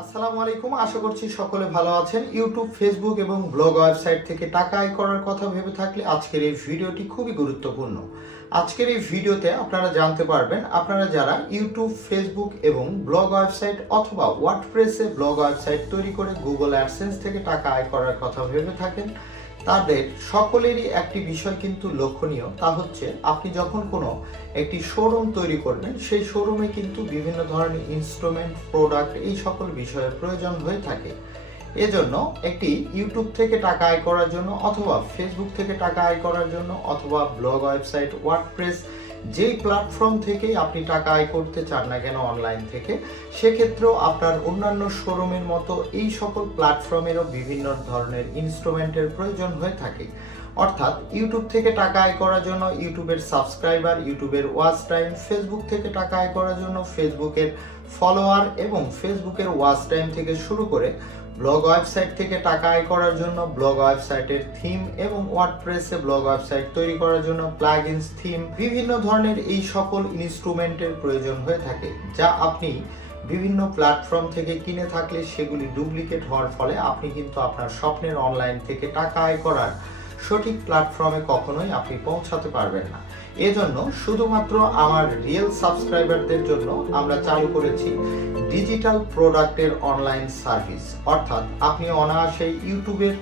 আসসালামু আলাইকুম, আশা করছি সকলে ভালো আছেন। ইউটিউব, ফেসবুক এবং ব্লগ ওয়েবসাইট থেকে টাকা আয় করার কথা ভেবে থাকলে আজকের এই ভিডিওটি খুবই গুরুত্বপূর্ণ। আজকের এই ভিডিওতে আপনারা জানতে পারবেন, আপনারা যারা ইউটিউব, ফেসবুক এবং ব্লগ ওয়েবসাইট অথবা ওয়ার্ডপ্রেসে ব্লগ ওয়েবসাইট তৈরি করে গুগল অ্যাডসেন্স থেকে টাকা আয় করার কথা ভেবে থাকেন, তাদের সকলেরই একটি বিষয় কিন্তু লক্ষণীয়। তা হচ্ছে, আপনি যখন কোনো একটি শোরুম তৈরি করবেন, সেই শোরুমে কিন্তু বিভিন্ন ধরনের ইনস্ট্রুমেন্ট, প্রোডাক্ট, এই সকল বিষয়ের প্রয়োজন হয়ে থাকে। এজন্য একটি ইউটিউব থেকে টাকা আয় করার জন্য অথবা ফেসবুক থেকে টাকা আয় করার জন্য অথবা ব্লগ ওয়েবসাইট, ওয়ার্ডপ্রেস, যেই প্ল্যাটফর্ম থেকেই আপনি টাকা আয় করতে চান না কেন অনলাইন থেকে, সেক্ষেত্রেও আপনার অন্যান্য শোরুমের মতো এই সকল প্ল্যাটফর্মেরও বিভিন্ন ধরনের ইনস্ট্রুমেন্টের প্রয়োজন হয়ে থাকে। অর্থাৎ ইউটিউব থেকে টাকা আয় করার জন্য ইউটিউবের সাবস্ক্রাইবার, ইউটিউবের ওয়াচ টাইম, ফেসবুক থেকে টাকা আয় করার জন্য ফেসবুকের ফলোয়ার এবং ফেসবুকের ওয়াচ টাইম থেকে শুরু করে ব্লগ ওয়েবসাইট থেকে টাকা আয় করার জন্য ব্লগ ওয়েবসাইটের থিম এবং ওয়ার্ডপ্রেসে ব্লগ ওয়েবসাইট তৈরি করার জন্য প্লাগইনস, থিম, বিভিন্ন ধরনের এই সকল ইনস্ট্রুমেন্টের প্রয়োজন হয়ে থাকে, যা আপনি বিভিন্ন প্ল্যাটফর্ম থেকে কিনে থাকলে সেগুলি ডুপ্লিকেট হওয়ার ফলে আপনি কিন্তু আপনার স্বপ্নের অনলাইন থেকে টাকা আয় করার সঠিক প্ল্যাটফর্মে কখনোই আপনি পৌঁছাতে পারবেন না। এজন্য শুধুমাত্র আমার রিয়েল সাবস্ক্রাইবারদের জন্য আমরা চালু করেছি ডিজিটাল প্রোডাক্টের অনলাইন সার্ভিস। অর্থাৎ আপনি অনায়াসে ইউটিউবের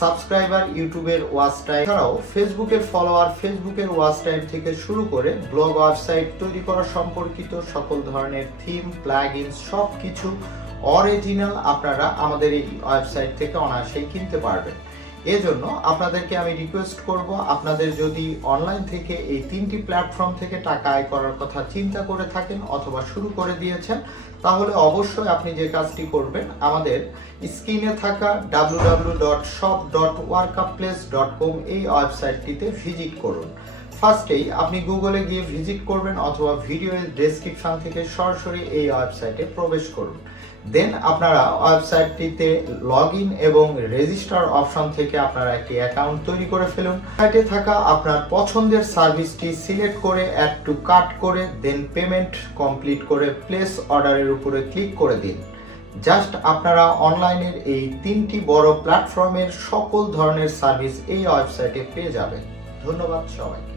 সাবস্ক্রাইবার, ইউটিউবের ওয়াচ টাইম ছাড়াও ফেসবুকের ফলোয়ার, ফেসবুকের ওয়াচ টাইম থেকে শুরু করে ব্লগ ওয়েবসাইট তৈরি করা সম্পর্কিত সকল ধরনের থিম, প্লাগইনস, সব কিছু অরিজিনাল আপনারা আমাদের এই ওয়েবসাইট থেকে অনায়াসেই কিনতে পারবেন। এজন্য আপনাদেরকে আমি রিকোয়েস্ট করব, আপনাদের যদি অনলাইন থেকে এই তিনটি প্ল্যাটফর্ম থেকে টাকা আয় করার কথা চিন্তা করে থাকেন অথবা শুরু করে দিয়েছেন, তাহলে অবশ্যই আপনি যে কাজটি করবেন, আমাদের স্ক্রিনে থাকা www.shop.workplace.com এই ওয়েবসাইটটিতে ভিজিট করুন। ফার্স্টেই আপনি গুগলে গিয়ে ভিজিট করবেন অথবা ভিডিওর ডেসক্রিপশন থেকে সরাসরি এই ওয়েবসাইটে প্রবেশ করুন। দেন আপনারা ওয়েবসাইটটিতে লগ ইন এবং রেজিস্টার অপশন থেকে আপনারা একটি অ্যাকাউন্ট তৈরি করে ফেলুন। সাইটে থাকা আপনার পছন্দের সার্ভিসটি সিলেক্ট করে অ্যাড টু কার্ট করে দেন পেমেন্ট কমপ্লিট করে প্লেস অর্ডারের উপরে ক্লিক করে দিন। জাস্ট আপনারা অনলাইনের এই তিনটি বড় প্ল্যাটফর্মের সকল ধরনের সার্ভিস এই ওয়েবসাইটে পেয়ে যাবেন। ধন্যবাদ সবাইকে।